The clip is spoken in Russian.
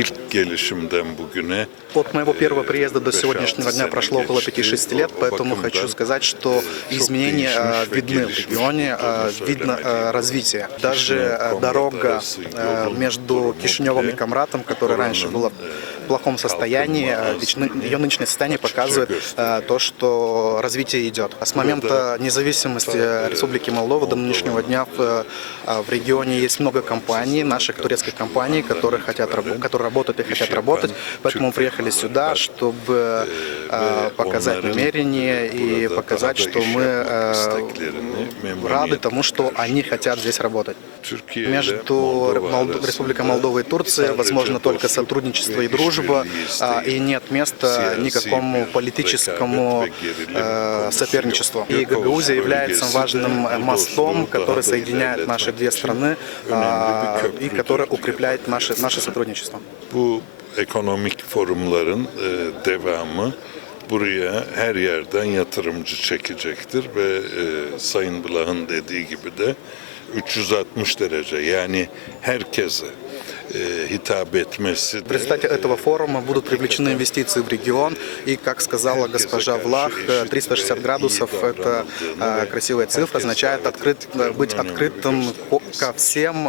ilk gelişimden bugüne От моего первого приезда до сегодняшнего дня прошло около 5-6 лет, поэтому хочу сказать, что изменения видны в регионе, видно развитие. Даже дорога между Кишиневым и Камратом, которая раньше была в плохом состоянии, ее нынешнее состояние показывает то, что развитие идет. С момента независимости Республики Молдова до нынешнего дня в регионе есть много компаний, наших турецких компаний, которые работают и хотят работать, поэтому мы приехали сюда, чтобы показать намерение и показать, что мы рады тому, что они хотят здесь работать. Между Республикой Молдова и Турцией возможно только сотрудничество и дружба, и нет места никакому политическому соперничеству. И Гагаузия является важным мостом, который соединяет наши две страны и который укрепляет наше сотрудничество. Bu ekonomik forumların devamı buraya her yerden yatırımcı çekecektir ve Sayın Blah'ın dediği gibi de 360 derece yani herkese hitap etmesi. В результате этого форума будут привлечены инвестиции в регион, и, как сказала госпожа Влах, 360 градусов – это красивая цифра, означает быть открытым ко всем.